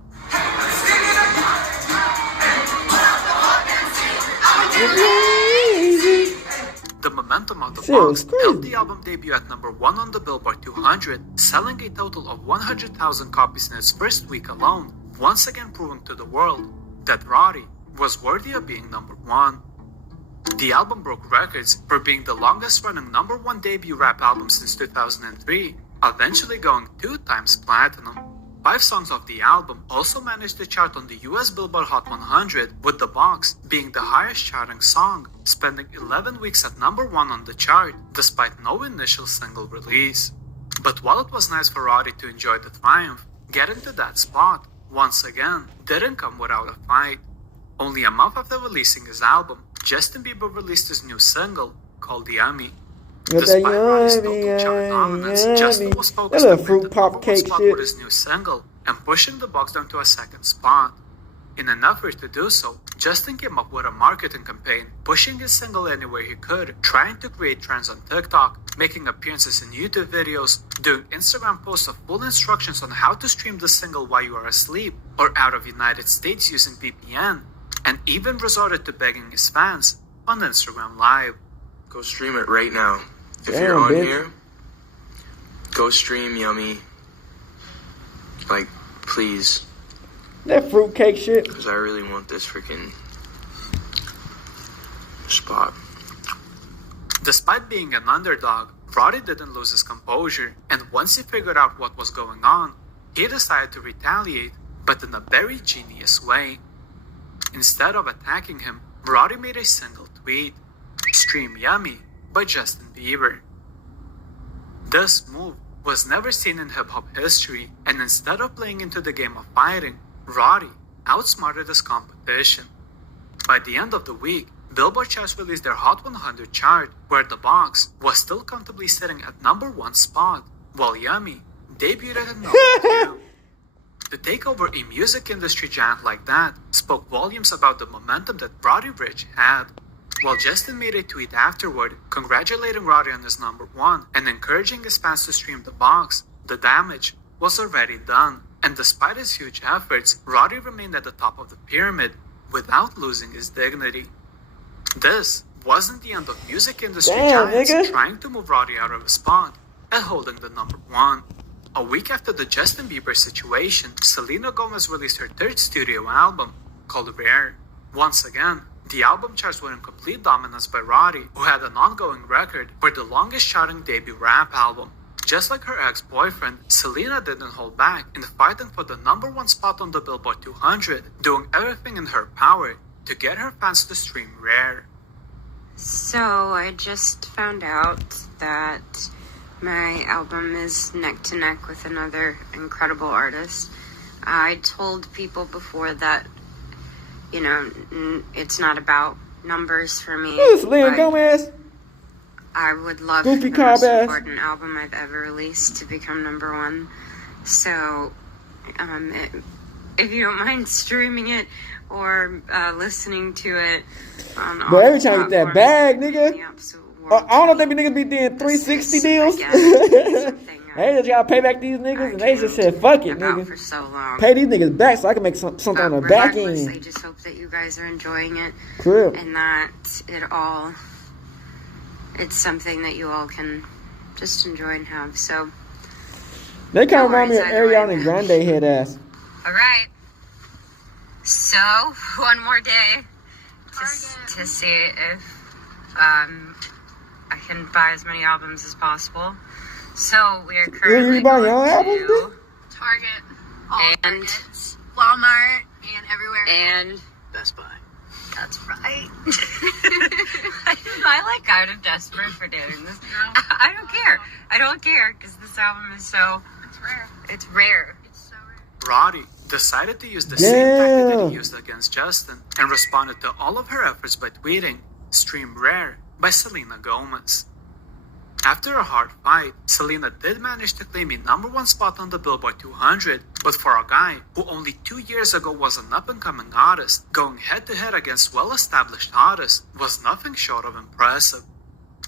The momentum of The Box helped the album debut at number 1 on the Billboard 200, selling a total of 100,000 copies in its first week alone, once again proving to the world that Roddy was worthy of being number 1. The album broke records for being the longest running number 1 debut rap album since 2003, eventually going 2 times platinum. 5 songs of the album also managed to chart on the US Billboard Hot 100, with The Box being the highest charting song, spending 11 weeks at number 1 on the chart, despite no initial single release. But while it was nice for Roddy to enjoy the triumph, getting to that spot, once again, didn't come without a fight. Only a month after releasing his album, Justin Bieber released his new single called Yummy. Despite Roddy's total chart dominance, Justin was focused on the number 1 spot with his new single and pushing The Box down to a 2nd spot. In an effort to do so, Justin came up with a marketing campaign, pushing his single anywhere he could, trying to create trends on TikTok, making appearances in YouTube videos, doing Instagram posts of full instructions on how to stream the single while you are asleep or out of United States using VPN, and even resorted to begging his fans on Instagram Live. Go stream it right now. If Damn, you're on bitch. here, go stream Yummy. Like, please. That fruitcake shit. Because I really want this freaking spot. Despite being an underdog, Roddy didn't lose his composure, and once he figured out what was going on, he decided to retaliate, but in a very genius way. Instead of attacking him, Roddy made a single tweet, "Stream Yummy" by Justin Bieber. This move was never seen in hip-hop history, and instead of playing into the game of fighting, Roddy outsmarted his competition. By the end of the week, Billboard charts released their Hot 100 chart, where The Box was still comfortably sitting at number 1 spot, while Yummy debuted at number 2. To take over a music industry giant like that spoke volumes about the momentum that Roddy Ricch had. While Justin made a tweet afterward, congratulating Roddy on his number 1 and encouraging his fans to stream The Box, the damage was already done, and despite his huge efforts, Roddy remained at the top of the pyramid without losing his dignity. This wasn't the end of music industry giants trying to move Roddy out of his spot and holding the number 1. A week after the Justin Bieber situation, Selena Gomez released her 3rd studio album, called Rare. Once again, the album charts were in complete dominance by Roddy, who had an ongoing record for the longest charting debut rap album. Just like her ex-boyfriend, Selena didn't hold back in fighting for the number 1 spot on the Billboard 200, doing everything in her power to get her fans to stream Rare. So I just found out that my album is neck to neck with another incredible artist. I told people before that, it's not about numbers for me. Who's Selena Gomez? I would love Goofy the most Cobb-ass. important album I've ever released to become number one. So, if you don't mind streaming it or listening to it on all But every time you get that platforms, bag, the nigga. absolute I world don't know to if they me. be niggas be doing 360 This deals. is, again, something They just gotta pay back these niggas, and they just said, fuck it, about for nigga. so long. Pay these niggas back so I can make something on the back Regardless, I end. just hope that you guys are enjoying it. Crib. And that it's something that you all can just enjoy and have. So, They kind of no remind me of worries either way, Ariana Grande head ass. alright. So, one more day to see if I can buy as many albums as possible. So, we are currently You buy your going own albums, to bitch? Target, all and Targets, Walmart, and everywhere. and Best Buy. that's right. I like kind of desperate for doing this. I don't care. I don't care because this album is so. It's rare. It's rare. It's so rare. Roddy decided to use the same tactic that he used against Justin and responded to all of her efforts by tweeting "Stream Rare" by Selena Gomez. After a hard fight, Selena did manage to claim a number one spot on the Billboard 200, but for a guy who only 2 years ago was an up-and-coming artist, going head-to-head against well-established artists was nothing short of impressive.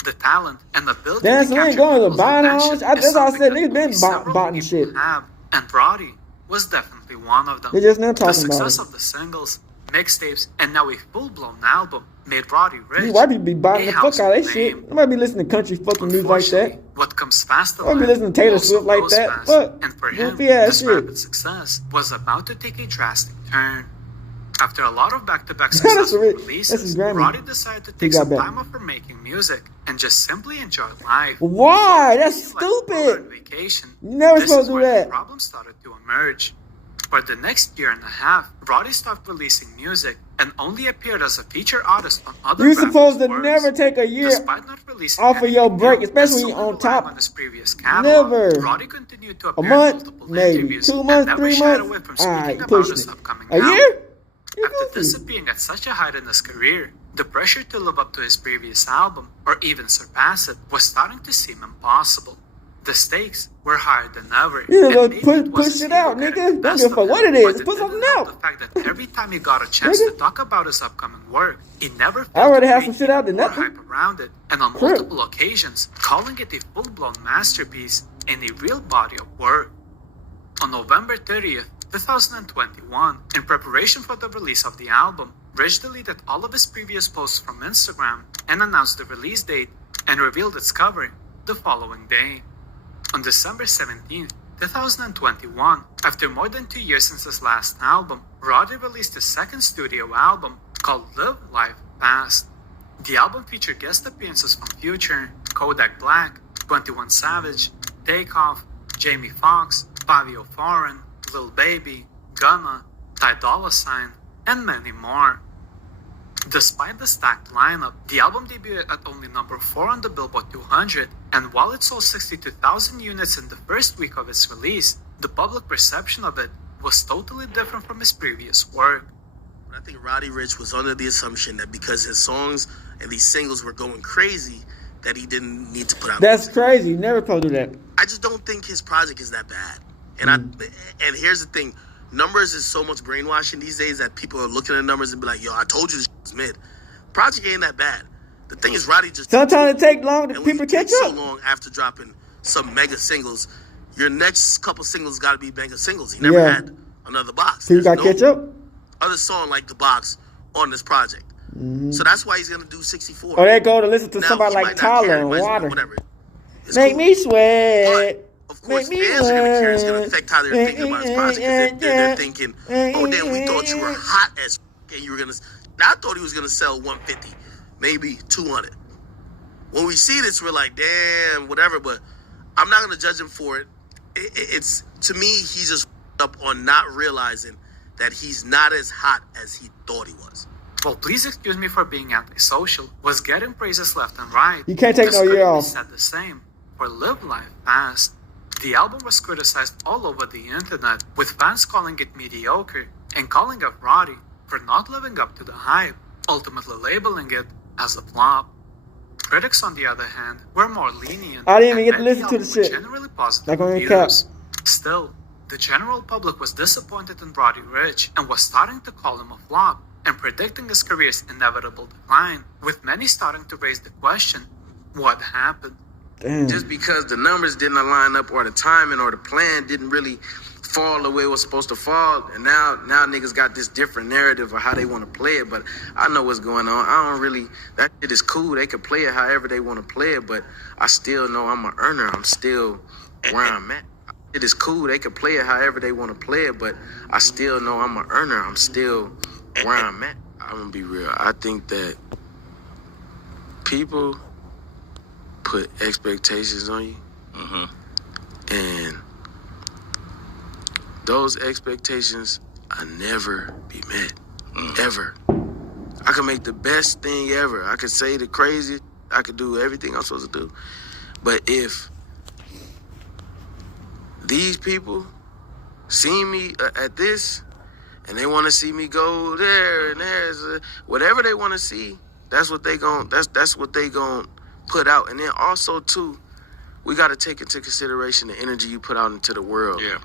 The talent and ability Damn, to so they ain't capture going to people's Bein attention house. is That's all I something said. that Niggas been only several botting people shit. have, and Roddy was definitely one of them. They just now The talking about success it. of the singles, mixtapes, and now a full-blown album made Roddy rich. These white people be botting a the fuck out of their household shit. name. They might be listening to country fucking music like that. What comes fast I might be listening to Taylor Swift like that. Fuck. and for him, Goofy ass this shit. rapid success was about to take a drastic turn. After a lot of back-to-back That's successful That's releases, his Grammy. Roddy decided to He take got some back. time off from making music and just simply enjoy life. Why? That's On stupid. vacation, You never this supposed is to do where that. the problems started to emerge. For the next year and a half, Roddy stopped releasing music and only appeared as a featured artist on other You're rappers' supposed to works. never take a year Despite not releasing off of your anything break, new, especially and when you're on solely top. relying on his previous catalog, Never. Roddy continued to A appear in month, multiple maybe interviews 2 and months, never 3 shied months. away from All right, speaking about pushing his it. upcoming A album. year? You're After goofy. disappearing at such a height in his career, the pressure to live up to his previous album, or even surpass it, was starting to seem impossible. The stakes were higher than ever. You and know, maybe push, it was push his it ego out, getting nigga. the Don't best give a of fuck him, what it but is. it Put didn't something help out. the fact that every time he got a chance to talk about his upcoming work, he never I'd failed rather to have some create shit out than more nothing. hype around it, and on Crap. multiple occasions, calling it a full-blown masterpiece and a real body of work. On November 30th, 2021, in preparation for the release of the album, Rich deleted all of his previous posts from Instagram and announced the release date and revealed its cover the following day. On December 17th, 2021, after more than 2 years since his last album, Roddy released his second studio album called Live Life Fast. The album featured guest appearances from Future, Kodak Black, 21 Savage, Takeoff, Jamie Foxx, Fabio Foreign, Lil Baby, Gunna, Ty Dolla $ign, and many more. Despite the stacked lineup, the album debuted at only number 4 on the Billboard 200, and while it sold 62,000 units in the first week of its release, the public perception of it was totally different from his previous work. I think Roddy Ricch was under the assumption that because his songs and these singles were going crazy, that he didn't need to put out That's music. crazy. You never supposed to do that. I just don't think his project is that bad. And and here's the thing. Numbers is so much brainwashing these days that people are looking at numbers and be like, yo, I told you this was mid. Project ain't that bad. The thing is, Roddy just... Sometimes it take long to and people when catch so up. long after dropping some mega singles, your next couple singles got to be mega singles. He never Yeah. had another box. So you There's got to catch up. other song like The Box on this project. Mhm. So that's why he's going to do 64. Or they go to listen to Now, somebody he like might not care. Tyler He and might- Water. Whatever. It's Make cool. me sweat. Of course, Make me fans are going to care. It's going to sweat. affect how they're thinking about his project. 'Cause they're thinking, oh, damn, we thought you were hot as and you were going to... I thought he was going to sell 150, maybe 200. When we see this, we're like, damn, whatever. But I'm not going to judge him for it. It's to me, he's just up on not realizing that he's not as hot as he thought he was. Well, Please Excuse Me for Being Antisocial was getting praises left and right. You can't take The no year critics off. said the same for Live Life Fast. The album was criticized all over the internet, with fans calling it mediocre and calling out Roddy for not living up to the hype, ultimately labeling it as a flop. Critics, on the other hand, were more lenient. I didn't even get to and listen to many the shit. generally positive Like on your cap. reviews. Still, the general public was disappointed in Roddy Ricch and was starting to call him a flop and predicting his career's inevitable decline, with many starting to raise the question, what happened? Damn. Just because the numbers didn't line up or the timing or the plan didn't really fall the way it was supposed to fall, and now niggas got this different narrative of how they want to play it. But I know what's going on. I don't really, that shit is cool. They can play it however they want to play it, but I still know I'm an earner. I'm still where I'm at. It is cool. They can play it however they want to play it, but I still know I'm an earner. I'm still where I'm at. I'm gonna be real. I think that people put expectations on you, and those expectations will never be met, ever. I can make the best thing ever. I can say the craziest. I can do everything I'm supposed to do. But if these people see me at this, and they want to see me go there and there, whatever they want to see, that's what they gon' that's what they gon' put out. And then also too, we got to take into consideration the energy you put out into the world. Yeah.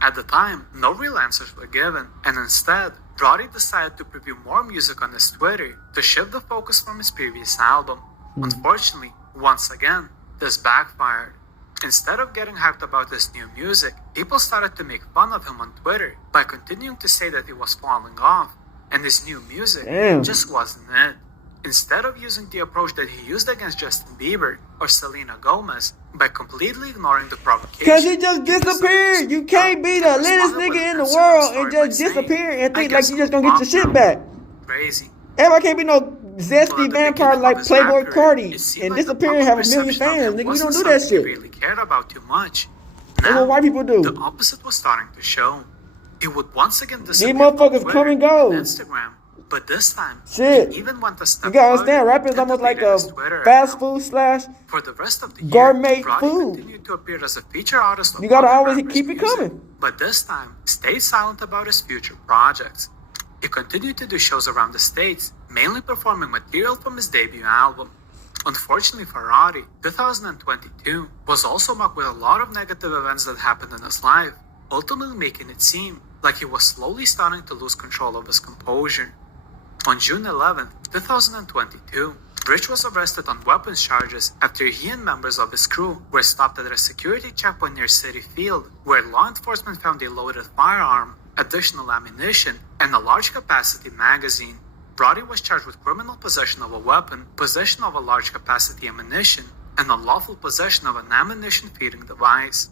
At the time, no real answers were given, and instead, Roddy decided to preview more music on his Twitter to shift the focus from his previous album. Unfortunately, once again, this backfired. Instead of getting hyped about his new music, people started to make fun of him on Twitter by continuing to say that he was falling off, and his new music just wasn't it. Instead of using the approach that he used against Justin Bieber or Selena Gomez by completely ignoring the provocation. Because he just disappeared. You can't be the latest nigga in the world and just disappear and think like you just gonna get your shit back. Crazy. Everybody can't be no zesty vampire like Playboy Cardi and disappear and have a million fans. Nigga, you don't do that shit. He really cared about too much. That's what white people do. The opposite was starting to show. He would once again disappear. These motherfuckers come and go. Instagram. But this time, shit. he even went a step you gotta understand, rapping is almost like a fast food slash for the rest of the gourmet year, food. Continued to appear as a feature artist. You gotta always keep it coming. But this time, stayed silent about his future projects. He continued to do shows around the States, mainly performing material from his debut album. Unfortunately for Roddy, 2022 was also marked with a lot of negative events that happened in his life, ultimately making it seem like he was slowly starting to lose control of his composure. On June 11, 2022, Rich was arrested on weapons charges after he and members of his crew were stopped at a security checkpoint near Citi Field, where law enforcement found a loaded firearm, additional ammunition, and a large-capacity magazine. Roddy was charged with criminal possession of a weapon, possession of a large-capacity ammunition, and unlawful possession of an ammunition-feeding device.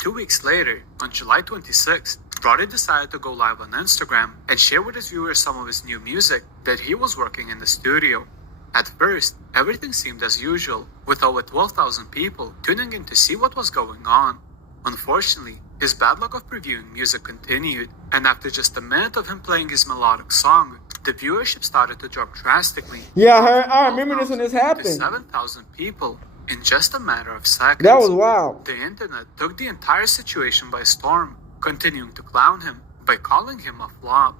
2 weeks later, on July 26th, Roddy decided to go live on Instagram and share with his viewers some of his new music that he was working in the studio. At first, everything seemed as usual, with over 12,000 people tuning in to see what was going on. Unfortunately, his bad luck of previewing music continued, and after just a minute of him playing his melodic song, the viewership started to drop drastically. Yeah, I remember this when this happened. 7,000 people in just a matter of seconds. That was wild. The internet took the entire situation by storm, continuing to clown him by calling him a flop.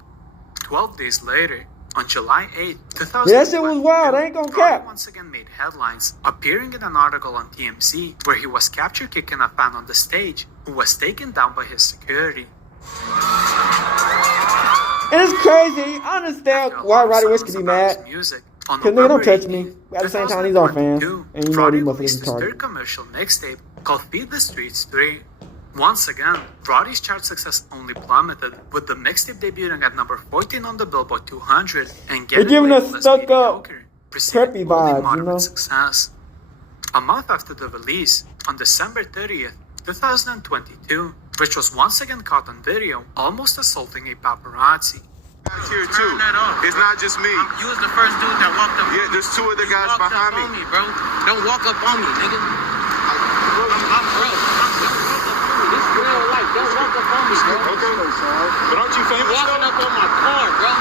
12 days later, on July 8, 2000, that shit was wild. I ain't gonna cap. Once again made headlines, appearing in an article on TMZ where he was captured kicking a fan on the stage, who was taken down by his security. And it's crazy. I understand why Roddy Ricch can be mad. Because nigga, don't touch me. At the same time, these are fans. And you know these motherfuckers retarded. Third commercial mixtape called Feed the Streets 3. Once again, Roddy's chart success only plummeted, with the mixtape debuting at number 14 on the Billboard 200 and getting giving us labeled as stuck up, mediocre, preppy vibes, you know? Success. A month after the release, on December 30th, 2022, Rich was once again caught on video almost assaulting a paparazzi. Here too. It's not just me. You was the first dude that walked up. Yeah, there's two other guys behind me. Bro. Don't walk up on me, nigga. I'm bro. This real life. Don't walk up on me, bro. Okay. But aren't you famous? Walking up on my car, bro.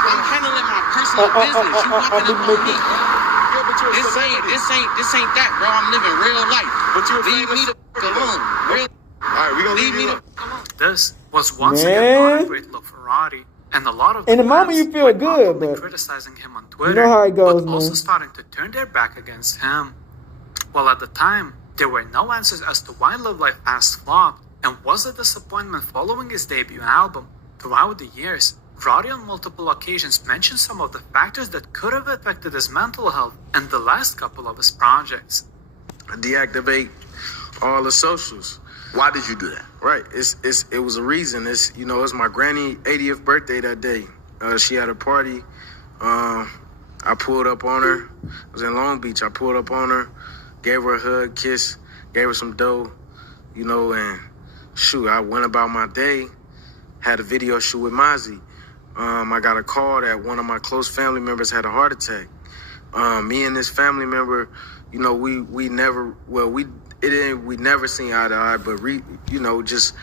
I'm handling my personal business. You walking up on me, bro. Yeah, but you're This ain't that, bro. I'm living real life. But you're leave me the fuck alone. Real. Alright, we gonna leave me the This was once again not a great look for Roddy. And a lot of in the moment fans you feel were good, not only but criticizing him on Twitter, you know how it goes, but also man. starting to turn their back against him. While at the time, there were no answers as to why Live Life Fast flopped and was a disappointment following his debut album. Throughout the years, Roddy on multiple occasions mentioned some of the factors that could have affected his mental health and the last couple of his projects. Deactivate all the socials. Why did you do that? Right. It was a reason. It's my granny 80th birthday that day. She had a party. I pulled up on her. It was in Long Beach. I pulled up on her, gave her a hug, kiss, gave her some dough, and shoot, I went about my day, had a video shoot with Mozzie. I got a call that one of my close family members had a heart attack. Me and this family member, we never seen eye to eye, but just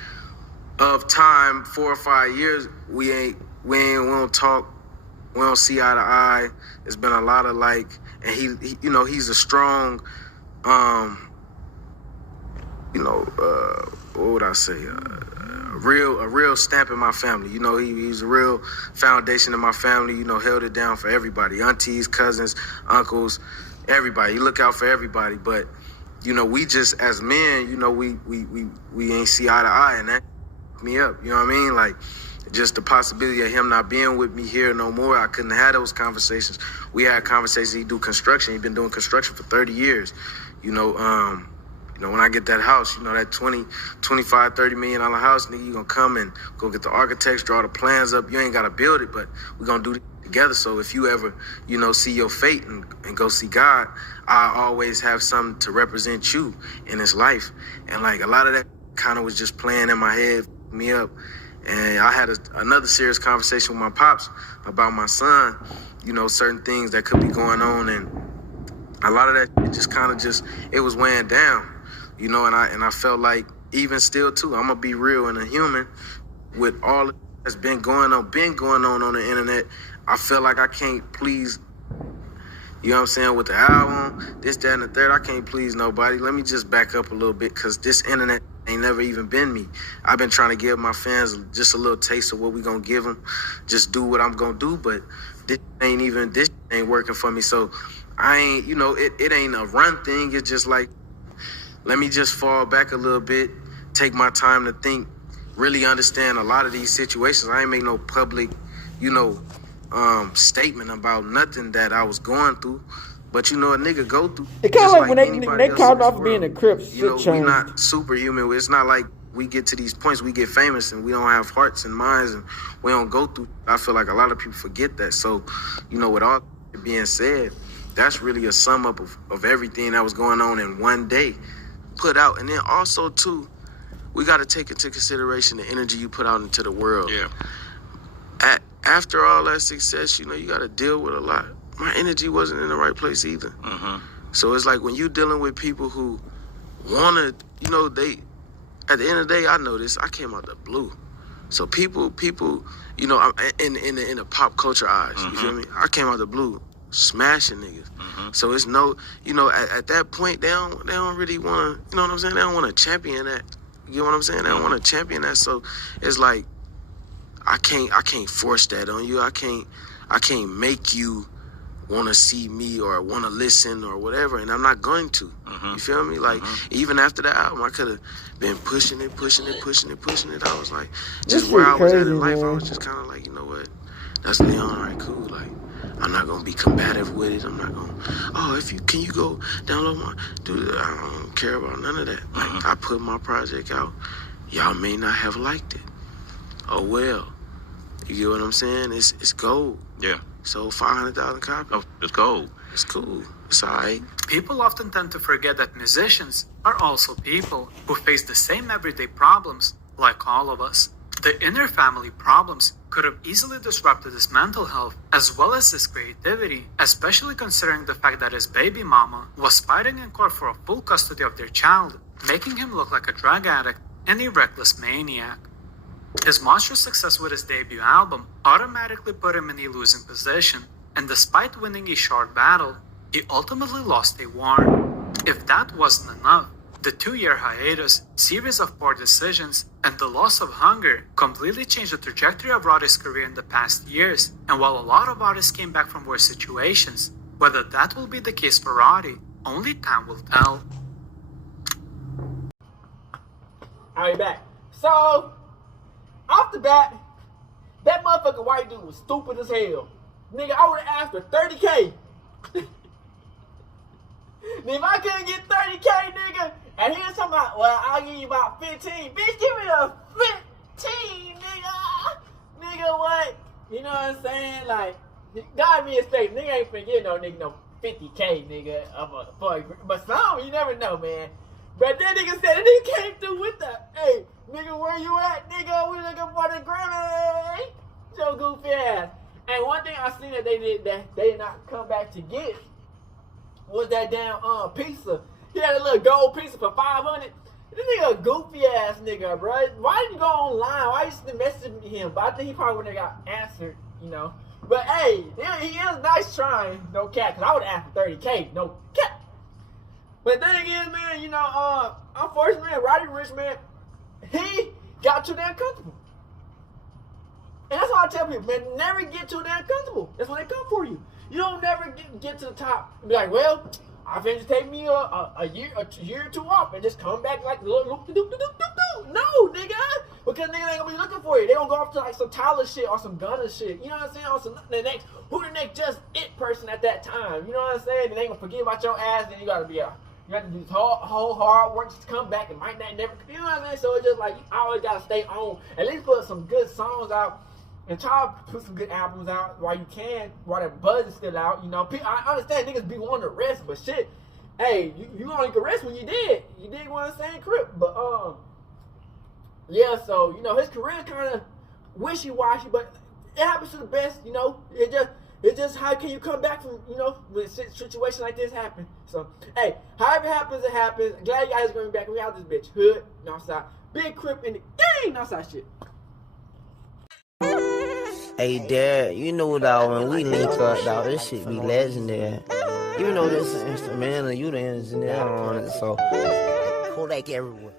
of time, 4 or 5 years, we don't talk, we don't see eye to eye. It's been a lot of and he's a strong, what would I say? A real stamp in my family. He's a real foundation in my family. Held it down for everybody, aunties, cousins, uncles, everybody. He look out for everybody. But we just as men, we ain't see eye to eye, and that me up. You know what I mean? Like just the possibility of him not being with me here no more. I couldn't have those conversations. We had conversations. He do construction. He been doing construction for 30 years. When I get that house, that 20, 25, $30 million house, nigga, you gonna come and go get the architects, draw the plans up. You ain't gotta build it, but we gonna do it together. So if you ever, see your fate and go see God, I always have something to represent you in this life. And a lot of that kind of was just playing in my head, me up. And I had another serious conversation with my pops about my son, certain things that could be going on. And a lot of that, it just kind of it was weighing down. And I felt like even still too, I'm gonna be real and a human with all that's been going on on the internet. I feel like I can't please, with the album, this, that, and the third. I can't please nobody. Let me just back up a little bit, because this internet ain't never even been me. I've been trying to give my fans just a little taste of what we gonna give them. Just do what I'm gonna do, but this ain't working for me. So I ain't, it ain't a run thing. It's just like, let me just fall back a little bit, take my time to think, really understand a lot of these situations. I ain't make no public, statement about nothing that I was going through. But a nigga go through. It kind of like when they called off being a Crip, shit changed. We're not superhuman. It's not like we get to these points, we get famous, and we don't have hearts and minds, and we don't go through. I feel like a lot of people forget that. So, with all being said, that's really a sum up of everything that was going on in one day. Put out, and then also too, we got to take into consideration the energy you put out into the world. Yeah. After all that success, you got to deal with a lot. My energy wasn't in the right place either. Mm-hmm. So it's like when you dealing with people who wanna, they. At the end of the day, I know this. I came out the blue. So people, in the pop culture eyes, you feel me? I came out the blue, smashing niggas. Mm-hmm. So it's no, at that point, they don't really want to, you know what I'm saying? They don't want to champion that. You know what I'm saying? They don't want to champion that. So it's like, I can't force that on you. I can't make you want to see me or want to listen or whatever, and I'm not going to. Mm-hmm. You feel me? Like, even after the album, I could have been pushing it. I was like, just where I was at in life, I was just kind of like, you know what? That's Leon, all right, cool. Like, I'm not going to be combative with it. I'm not going to, can you go download my, dude, I don't care about none of that. Like, I put my project out. Y'all may not have liked it. Oh, well. You get what I'm saying? It's gold. Yeah. So 500,000 copies. Oh, it's gold. It's cool. It's all right. People often tend to forget that musicians are also people who face the same everyday problems like all of us. The inner family problems could have easily disrupted his mental health as well as his creativity, especially considering the fact that his baby mama was fighting in court for a full custody of their child, making him look like a drug addict and a reckless maniac. His monstrous success with his debut album automatically put him in a losing position, and despite winning a short battle, he ultimately lost a war. If that wasn't enough, The 2-year hiatus, series of poor decisions, and the loss of hunger completely changed the trajectory of Roddy's career in the past years. And while a lot of artists came back from worse situations, whether that will be the case for Roddy, only time will tell. Alright, back. So, off the bat, that motherfucking white dude was stupid as hell. Nigga, I would have asked for 30K. If I couldn't get 30K, nigga, and here's talking about, well, I'll give you about 15. Bitch, give me the 15, nigga. Nigga, what? You know what I'm saying? Like, God be his face. Nigga ain't finna give no nigga no 50K, nigga. But some, you never know, man. But that nigga said, that nigga came through with the, hey, nigga, where you at, nigga? We looking for the Grammy. Your goofy ass. And one thing I seen that they did not come back to get was that damn pizza. He had a little gold pizza for $500. This nigga a goofy ass nigga, bro. Why didn't you go online? Why you messaging him? But I think he probably wouldn't have got answered, you know. But hey, he is nice trying, no cap, because I would have asked for 30K, no cap. But the thing is, man, you know, unfortunately, man, Roddy Ricch, man, he got too damn comfortable. And that's why I tell people, man, never get too damn comfortable. That's when they come for you. You don't never get to the top and be like, well, I finna just take me a year or two off and just come back like no, nigga, because nigga ain't gonna be looking for you. They gonna go off to like some Tyler shit or some Gunna shit. You know what I'm saying? Or some the next just it person at that time. You know what I'm saying? And they gonna forget about your ass. Then you gotta be you have to do this whole hard work just to come back and might not never. You know what I'm saying? So it's just like you always gotta stay on. At least put some good songs out. And try to put some good albums out while you can, while that buzz is still out. You know, I understand niggas be wanting to rest, but shit, hey, you only can rest when you did. You did what I'm saying, Crip. But yeah. So you know his career kind of wishy-washy, but it happens to the best. You know, it's just how can you come back from when a situation like this happen. So hey, however it happens, it happens. Glad you guys are going back. We out this bitch hood, Northside, big Crip in the gang, Northside shit. Hey, Dad, you know, dog, when we link up, dog, this shit be legendary. You know this instrumental, you the engineer on it, so Kodak everywhere.